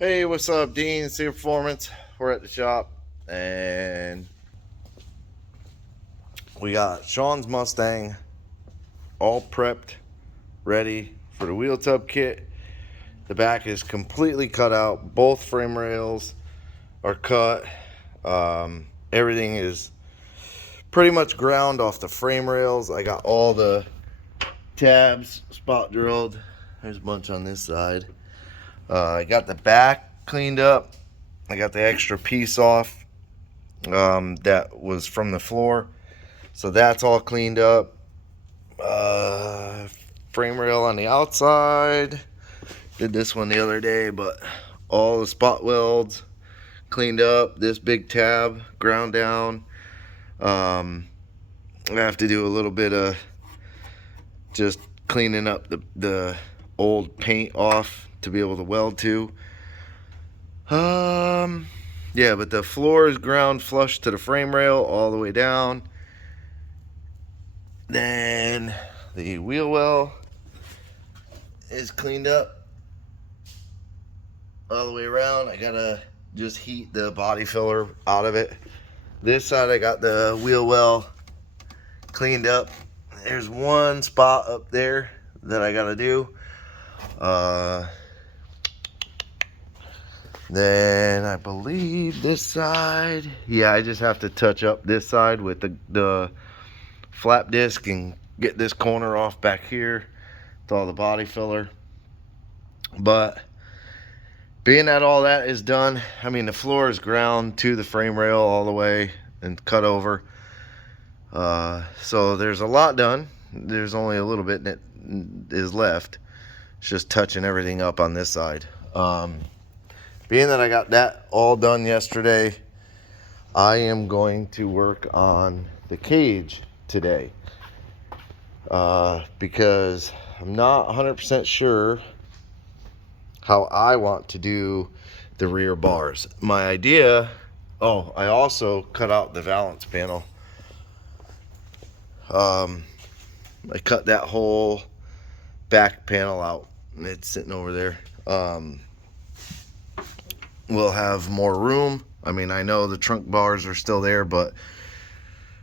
Hey, what's up, Dean? See Performance. We're at the shop, and we got Sean's Mustang all prepped, ready for the wheel tub kit. The back is completely cut out. Both frame rails are cut. Everything is pretty much ground off the frame rails. I got all the tabs spot drilled. There's a bunch on this side. I got the back cleaned up. I got the extra piece off that was from the floor, so that's all cleaned up. Frame rail on the outside, did this one the other day, but all the spot welds cleaned up. This big tab ground down. I have to do a little bit of just cleaning up the old paint off to be able to weld to. Yeah, but the floor is ground flush to the frame rail all the way down. Then the wheel well is cleaned up all the way around. I gotta just heat the body filler out of it. This side I got the wheel well cleaned up. There's one spot up there that I gotta do. Then I believe this side, yeah, I just have to touch up this side with the flap disc and get this corner off back here with all the body filler. But being that all that is done, I mean, the floor is ground to the frame rail all the way and cut over. So there's a lot done. There's only a little bit that is left. It's just touching everything up on this side. Being that I got that all done yesterday, I am going to work on the cage today, because I'm not 100% sure how I want to do the rear bars. My idea, I also cut out the valance panel. I cut that whole back panel out, and it's sitting over there. We'll have more room. I mean, I know the trunk bars are still there, but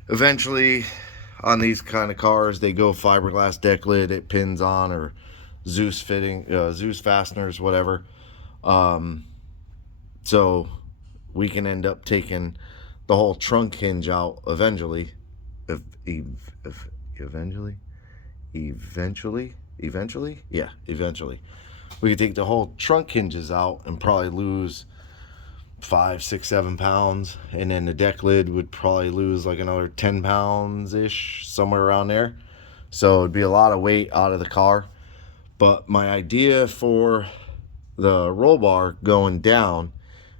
eventually on these kind of cars, they go fiberglass deck lid, it pins on, or Zeus fitting, Zeus fasteners, whatever. So we can end up taking the whole trunk hinge out eventually. Eventually. We could take the whole trunk hinges out and probably lose 5, 6, 7 pounds, and then the deck lid would probably lose like another 10 pounds ish, somewhere around there. So it'd be a lot of weight out of the car. But my idea for the roll bar going down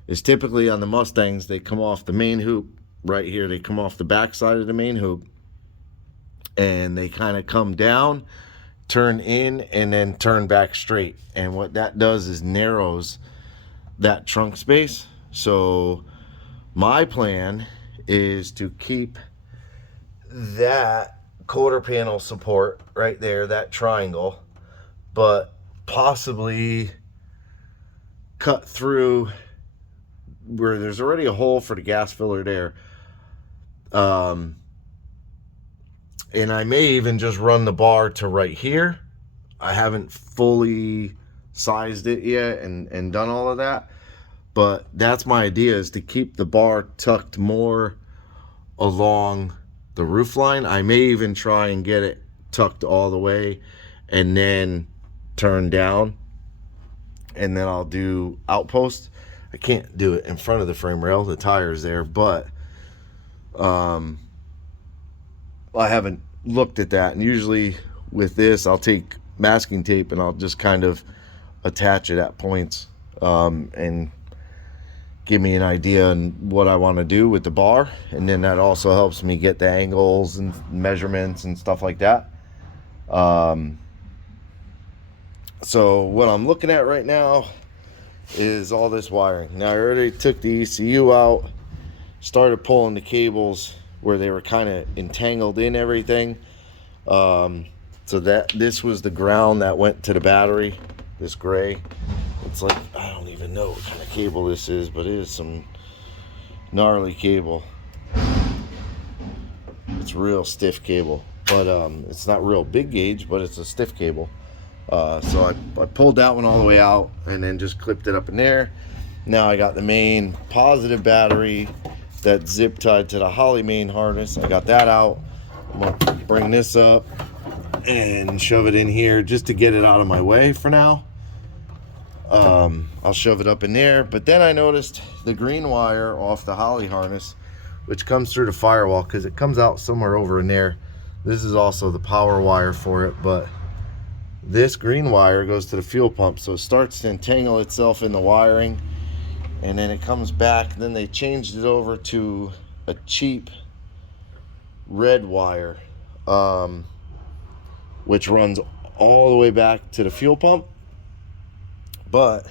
is, typically on the Mustangs, they come off the main hoop right here. They come off the back side of the main hoop, and they kind of come down, turn in, and then turn back straight. And what that does is narrows that trunk space. So my plan is to keep that quarter panel support right there, that triangle, but possibly cut through where there's already a hole for the gas filler there. And I may even just run the bar to right here. I haven't fully sized it yet and done all of that, but that's my idea, is to keep the bar tucked more along the roof line. I may even try and get it tucked all the way and then turn down, and then I'll do outpost. I can't do it in front of the frame rail, the tire's there, but I haven't looked at that. And usually with this, I'll take masking tape and I'll just kind of attach it at points, and give me an idea on what I want to do with the bar. And then that also helps me get the angles and measurements and stuff like that. So what I'm looking at right now is all this wiring. Now, I already took the ECU out, started pulling the cables where they were kind of entangled in everything. So that this was the ground that went to the battery, this gray. It's like, I don't even even know what kind of cable this is, but it is some gnarly cable. It's real stiff cable, but it's not real big gauge, but it's a stiff cable. So I pulled that one all the way out and then just clipped it up in there. Now I got the main positive battery that's zip tied to the Holly main harness. I got that out. I'm gonna bring this up and shove it in here just to get it out of my way for now. I'll shove it up in there, but then I noticed the green wire off the Holly harness, which comes through the firewall, because it comes out somewhere over in there. This is also the power wire for it, but this green wire goes to the fuel pump, so it starts to entangle itself in the wiring, and then it comes back. Then they changed it over to a cheap red wire, which runs all the way back to the fuel pump. But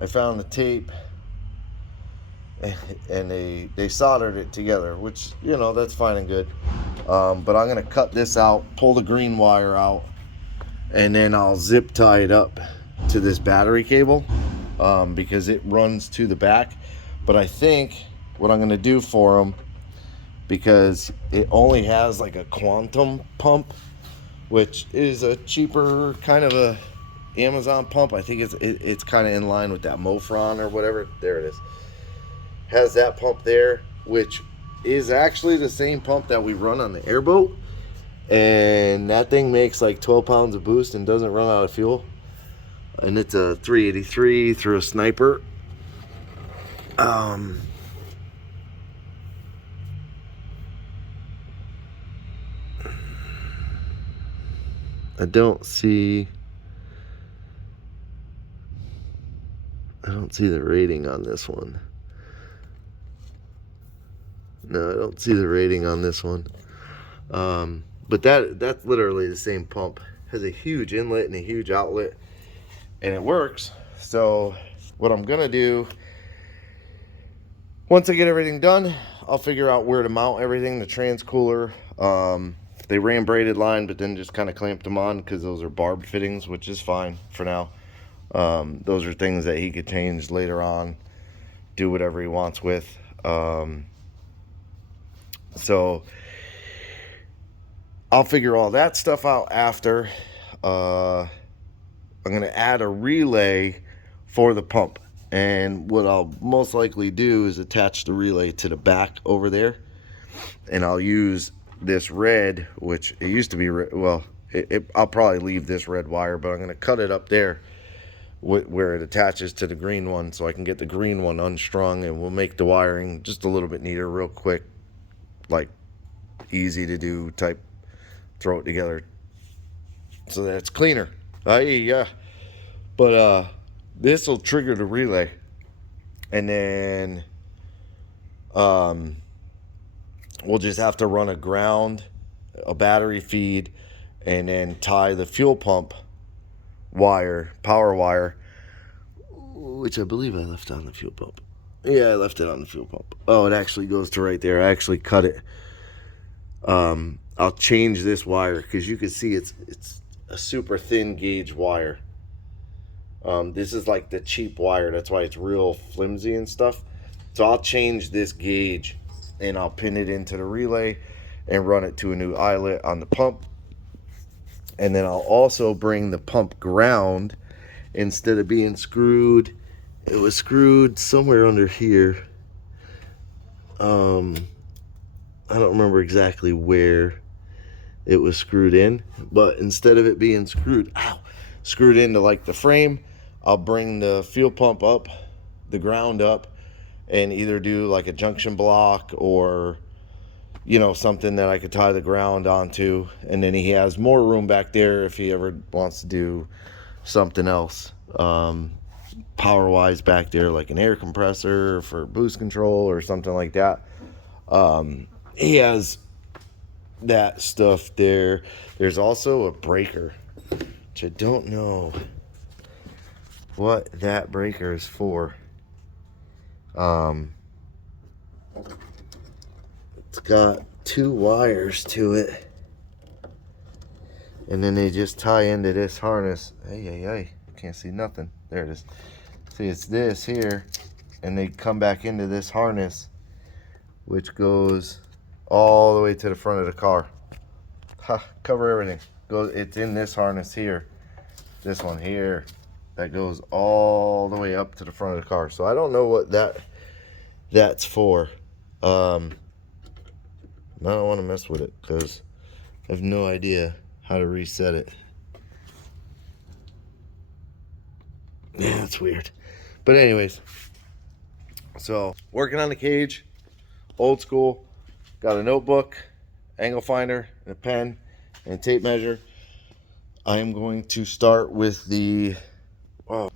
I found the tape, and they soldered it together, which, you know, that's fine and good. But I'm gonna cut this out, pull the green wire out, and then I'll zip tie it up to this battery cable, because it runs to the back. But I think what I'm gonna do for them, because it only has like a quantum pump, which is a cheaper kind of a Amazon pump. I think it's kind of in line with that Mofron or whatever. There it is. Has that pump there, which is actually the same pump that we run on the airboat, and that thing makes like 12 pounds of boost and doesn't run out of fuel. And it's a 383 through a Sniper. I don't see the rating on this one. No, I don't see the rating on this one. But that's literally the same pump. Has a huge inlet and a huge outlet, and it works. So what I'm gonna do, once I get everything done, I'll figure out where to mount everything. The trans cooler, they ran braided line, but then just kind of clamped them on, because those are barbed fittings, which is fine for now. Those are things that he could change later on, do whatever he wants with. So I'll figure all that stuff out after. I'm going to add a relay for the pump, and what I'll most likely do is attach the relay to the back over there, and I'll use this red, which it used to be red. Well, I'll probably leave this red wire, but I'm going to cut it up there where it attaches to the green one, so I can get the green one unstrung, and we'll make the wiring just a little bit neater, real quick, like easy to do type, throw it together so that it's cleaner. Yeah. But this will trigger the relay, and then we'll just have to run a ground, a battery feed, and then tie the fuel pump wire, power wire, which I believe I left on the fuel pump. Yeah, I left it on the fuel pump. Oh, it actually goes to right there. I actually cut it. I'll change this wire, because you can see it's a super thin gauge wire. This is like the cheap wire, that's why it's real flimsy and stuff. So I'll change this gauge, and I'll pin it into the relay and run it to a new eyelet on the pump. And then I'll also bring the pump ground, instead of being screwed, it was screwed somewhere under here. I don't remember exactly where it was screwed in, but instead of it being screwed into like the frame, I'll bring the fuel pump up, the ground up, and either do like a junction block, or, you know, something that I could tie the ground onto, and then he has more room back there if he ever wants to do something else power wise back there, like an air compressor for boost control or something like that. He has that stuff there. There's also a breaker, which I don't know what that breaker is for. It's got 2 wires to it, and then they just tie into this harness. Hey, can't see nothing. There it is. See, it's this here, and they come back into this harness, which goes all the way to the front of the car. Cover everything. It's in this harness here, this one here, that goes all the way up to the front of the car. So I don't know what that's for. I don't want to mess with it because I have no idea how to reset it. Yeah, it's weird. But anyways, so working on the cage, old school. Got a notebook, angle finder, and a pen, and a tape measure. I am going to start with the, oh,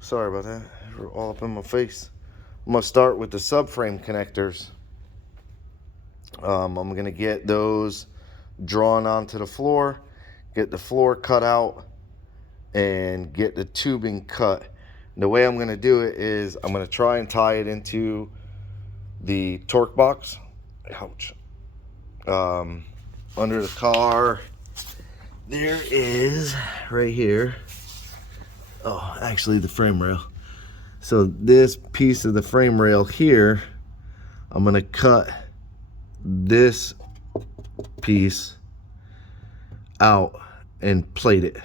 sorry about that, we're all up in my face. I'm going to start with the subframe connectors. I'm going to get those drawn onto the floor, get the floor cut out, and get the tubing cut. And the way I'm going to do it is I'm going to try and tie it into the torque box. Ouch. Under the car, there is right here. Oh, actually the frame rail. So this piece of the frame rail here, I'm going to cut this piece out and plate it,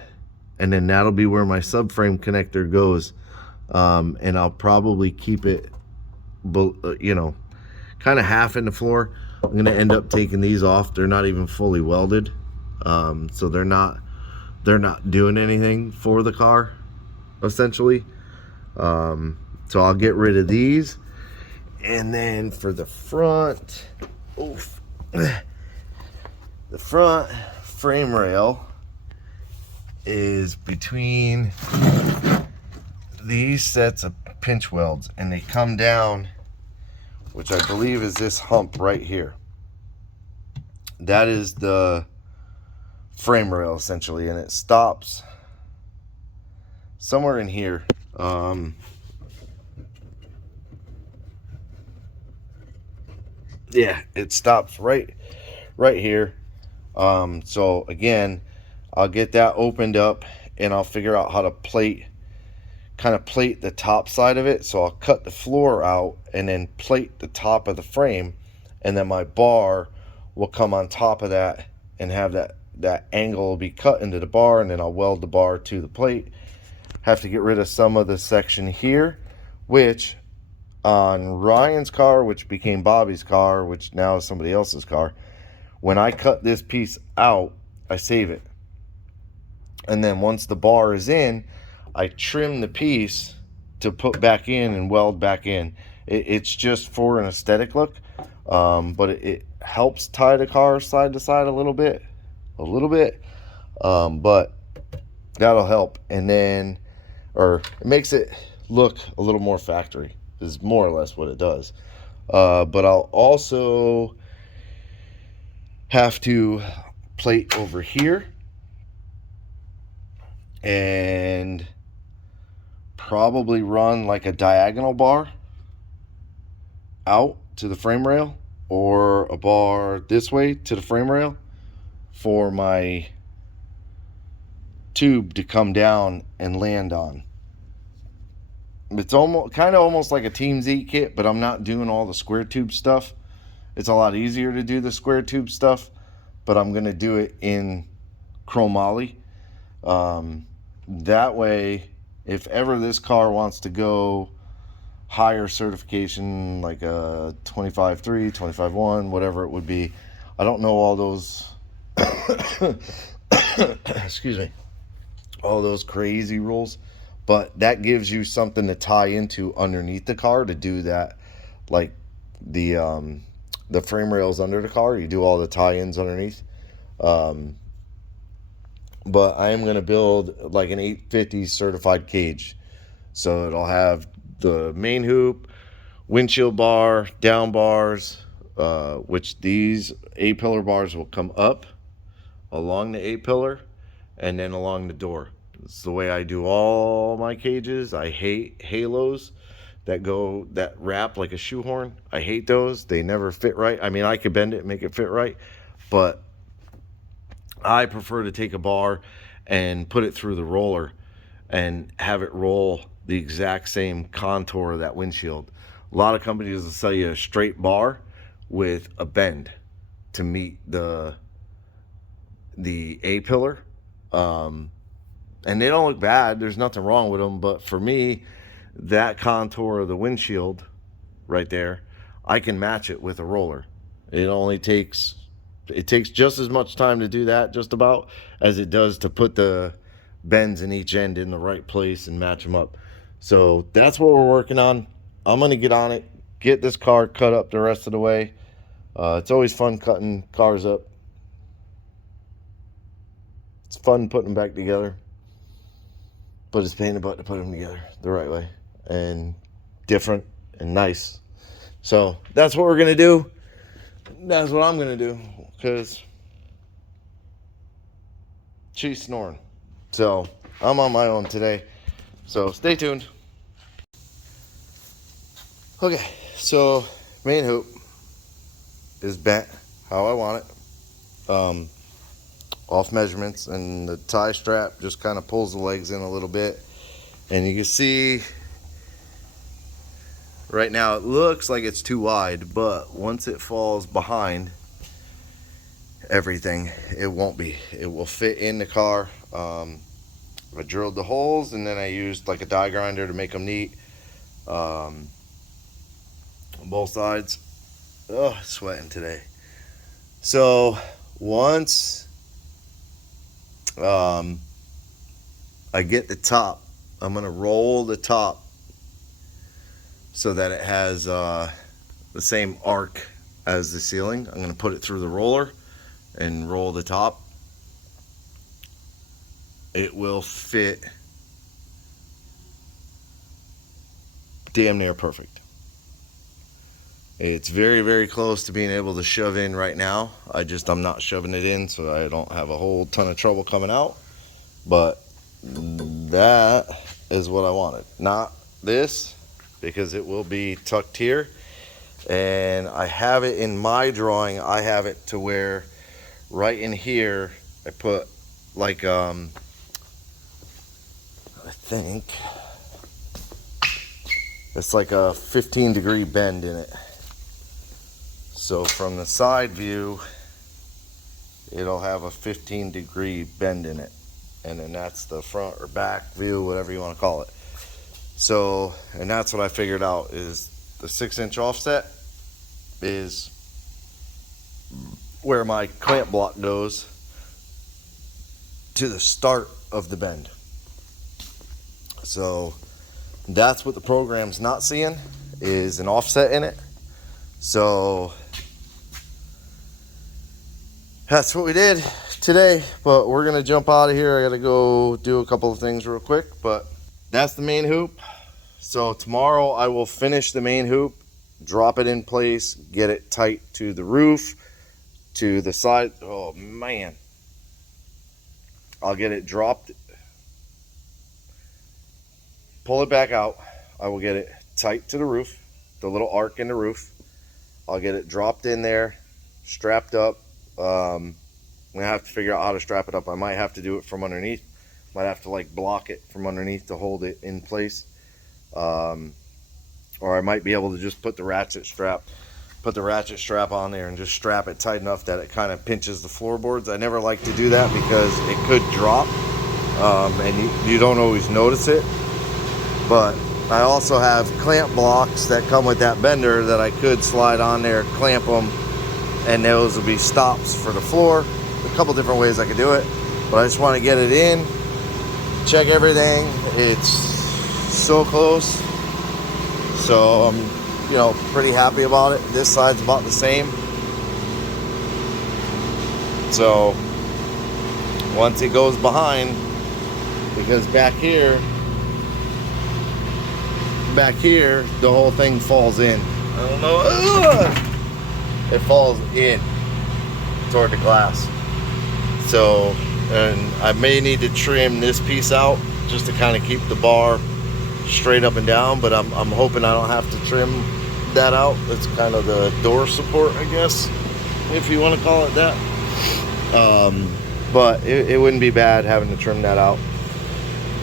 and then that'll be where my subframe connector goes. And I'll probably keep it, you know, kind of half in the floor. I'm gonna end up taking these off. They're not even fully welded, so they're not doing anything for the car, essentially. So I'll get rid of these, and then for the front, oof, the front frame rail is between these sets of pinch welds, and they come down, which I believe is this hump right here. That is the frame rail essentially, and it stops somewhere in here. Yeah, it stops right here. So again, I'll get that opened up, and I'll figure out how to kind of plate the top side of it. So I'll cut the floor out and then plate the top of the frame, and then my bar will come on top of that and have that angle will be cut into the bar, and then I'll weld the bar to the plate. Have to get rid of some of the section here, which on Ryan's car, which became Bobby's car, which now is somebody else's car, when I cut this piece out, I save it. And then once the bar is in, I trim the piece to put back in and weld back in. It's just for an aesthetic look, but it helps tie the car side to side a little bit, but that'll help. And then, or it makes it look a little more factory, is more or less what it does. But I'll also have to plate over here and probably run like a diagonal bar out to the frame rail, or a bar this way to the frame rail for my tube to come down and land on. It's almost like a Team Z kit, but I'm not doing all the square tube stuff. It's a lot easier to do the square tube stuff, but I'm going to do it in chromoly. That way, if ever this car wants to go higher certification, like a 25.3, 25.1, whatever it would be, I don't know all those excuse me, all those crazy rules, but that gives you something to tie into underneath the car to do that, like the frame rails under the car, you do all the tie-ins underneath. But I am going to build like an 850 certified cage, so it'll have the main hoop, windshield bar, down bars, which these A-pillar bars will come up along the A-pillar and then along the door. It's the way I do all my cages. I hate halos that wrap like a shoehorn. I hate those. They never fit right. I mean, I could bend it and make it fit right, but I prefer to take a bar and put it through the roller and have it roll the exact same contour of that windshield. A lot of companies will sell you a straight bar with a bend to meet the A-pillar. And they don't look bad. There's nothing wrong with them. But for me, that contour of the windshield right there, I can match it with a roller. It takes just as much time to do that, just about, as it does to put the bends in each end in the right place and match them up. So that's what we're working on. I'm going to get on it, get this car cut up the rest of the way. It's always fun cutting cars up. It's fun putting them back together. But it's a pain in the butt to put them together the right way. And different and nice. So that's what we're going to do. That's what I'm going to do. Because she's snoring. So I'm on my own today. So stay tuned. Okay. So main hoop is bent how I want it. Off measurements, and the tie strap just kind of pulls the legs in a little bit, and you can see right now it looks like it's too wide, but once it falls behind everything, it won't be. It will fit in the car. I drilled the holes, and then I used like a die grinder to make them neat on both sides. Oh, sweating today. So once I get the top, I'm going to roll the top so that it has the same arc as the ceiling. I'm going to put it through the roller and roll the top. It will fit damn near perfect. It's very, very close to being able to shove in right now. I'm not shoving it in, so I don't have a whole ton of trouble coming out. But that is what I wanted. Not this, because it will be tucked here. And I have it in my drawing, I have it to where right in here, I put like, I think it's like a 15-degree bend in it. So from the side view, it'll have a 15-degree bend in it. And then that's the front or back view, whatever you want to call it. So, and that's what I figured out, is the 6-inch offset is where my clamp block goes to the start of the bend. So that's what the program's not seeing, is an offset in it. So that's what we did today, but we're gonna jump out of here. I gotta go do a couple of things real quick, but that's the main hoop. So tomorrow I will finish the main hoop, drop it in place, get it tight to the roof, to the side. Oh man, I'll get it dropped, pull it back out. I will get it tight to the roof, the little arc in the roof. I'll get it dropped in there, strapped up. I'm gonna have to figure out how to strap it up. I might have to do it from underneath. Might have to like block it from underneath to hold it in place. Or I might be able to just put the ratchet strap on there and just strap it tight enough that it kind of pinches the floorboards. I never like to do that because it could drop, and you don't always notice it. But I also have clamp blocks that come with that bender that I could slide on there, clamp them, and those will be stops for the floor. A couple different ways I could do it, but I just want to get it in, check everything. It's so close, so I'm pretty happy about it. This side's about the same. So once it goes behind, because back here the whole thing falls in. I don't know. It falls in toward the glass. So, and I may need to trim this piece out just to kind of keep the bar straight up and down, but I'm hoping I don't have to trim that out. It's kind of the door support, I guess, if you want to call it that. But it wouldn't be bad having to trim that out.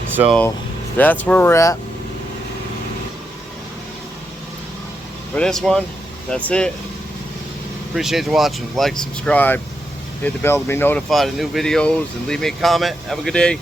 So that's where we're at. For this one, that's it. Appreciate you watching. Like, subscribe, hit the bell to be notified of new videos, and leave me a comment. Have a good day.